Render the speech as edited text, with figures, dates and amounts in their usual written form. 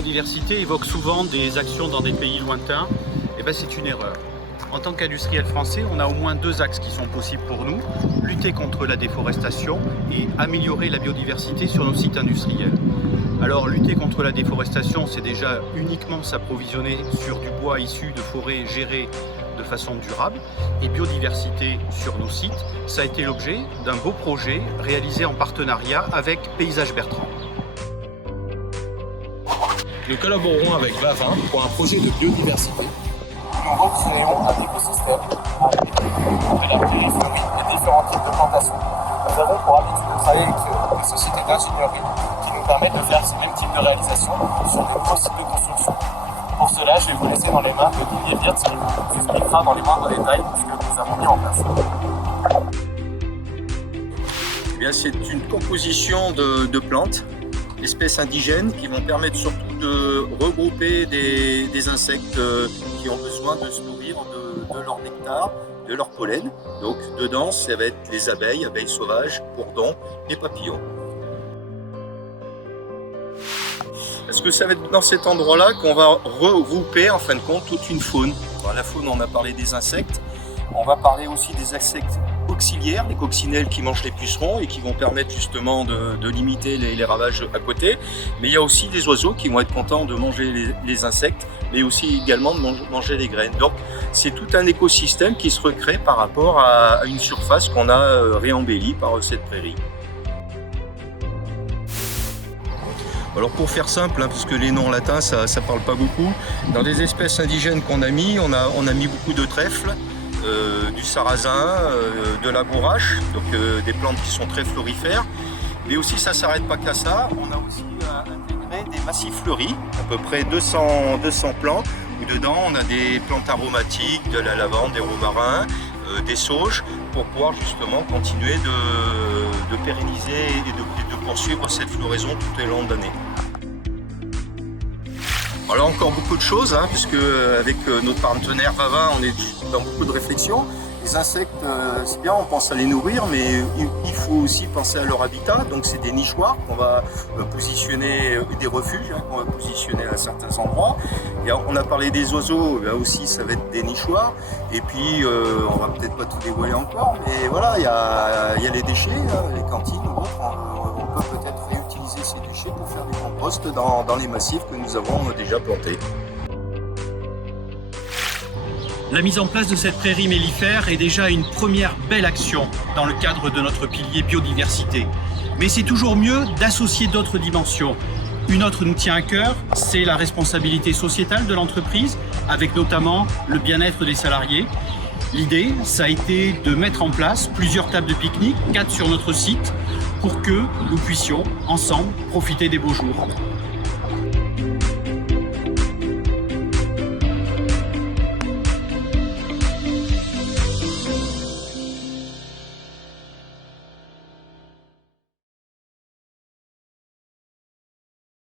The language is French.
biodiversité évoque souvent des actions dans des pays lointains. Eh bien, c'est une erreur. En tant qu'industriel français, on a au moins deux axes qui sont possibles pour nous. Lutter contre la déforestation et améliorer la biodiversité sur nos sites industriels. Alors, lutter contre la déforestation, c'est déjà uniquement s'approvisionner sur du bois issu de forêts gérées de façon durable. Et biodiversité sur nos sites, ça a été l'objet d'un beau projet réalisé en partenariat avec Paysages Bertrand. Nous collaborons avec Vavin pour un projet de biodiversité. Nous recréons un écosystème avec de la périphérie et différents types de plantations. Nous avons pour habitude de travailler avec des sociétés d'ingénierie qui nous permettent de faire ce même type de réalisation sur de gros sites de construction. Pour cela, je vais vous laisser dans les mains de Didier Wirtz qui vous expliquera dans les moindres détails ce que nous avons mis en place. Eh bien, c'est une composition de plantes, d'espèces indigènes qui vont permettre surtout de regrouper des insectes qui ont besoin de se nourrir de leur nectar, de leur pollen. Donc dedans, ça va être les abeilles sauvages, bourdons et papillons. Parce que ça va être dans cet endroit-là qu'on va regrouper en fin de compte toute une faune. Alors, la faune, on a parlé des insectes. On va parler aussi des insectes auxiliaires, les coccinelles qui mangent les pucerons et qui vont permettre justement de limiter les ravages à côté. Mais il y a aussi des oiseaux qui vont être contents de manger les insectes, mais aussi également de manger les graines. Donc c'est tout un écosystème qui se recrée par rapport à une surface qu'on a réembellie par cette prairie. Alors pour faire simple, parce que les noms latins ça parle pas beaucoup, dans les espèces indigènes qu'on a mis, on a mis beaucoup de trèfles, du sarrasin, de la bourrache, donc des plantes qui sont très florifères. Mais aussi ça s'arrête pas qu'à ça, on a aussi intégré des massifs fleuris, à peu près 200 plantes, où dedans on a des plantes aromatiques, de la lavande, des romarins, des sauges, pour pouvoir justement continuer de pérenniser et de poursuivre cette floraison tout au long de l'année. Alors encore beaucoup de choses, puisque avec notre partenaire Vavin, on est dans beaucoup de réflexions. Les insectes, c'est bien, on pense à les nourrir, mais il faut aussi penser à leur habitat. Donc c'est des nichoirs qu'on va positionner, des refuges qu'on va positionner à certains endroits. Et on a parlé des oiseaux, là aussi ça va être des nichoirs. Et puis on va peut-être pas tout dévoiler encore, mais voilà, il y a les déchets, les cantines ou autres. On peut peut-être réutiliser ces déchets pour faire des composts dans les massifs que nous avons déjà plantés. La mise en place de cette prairie mellifère est déjà une première belle action dans le cadre de notre pilier biodiversité. Mais c'est toujours mieux d'associer d'autres dimensions. Une autre nous tient à cœur, c'est la responsabilité sociétale de l'entreprise, avec notamment le bien-être des salariés. L'idée, ça a été de mettre en place plusieurs tables de pique-nique, 4 sur notre site, pour que nous puissions ensemble profiter des beaux jours.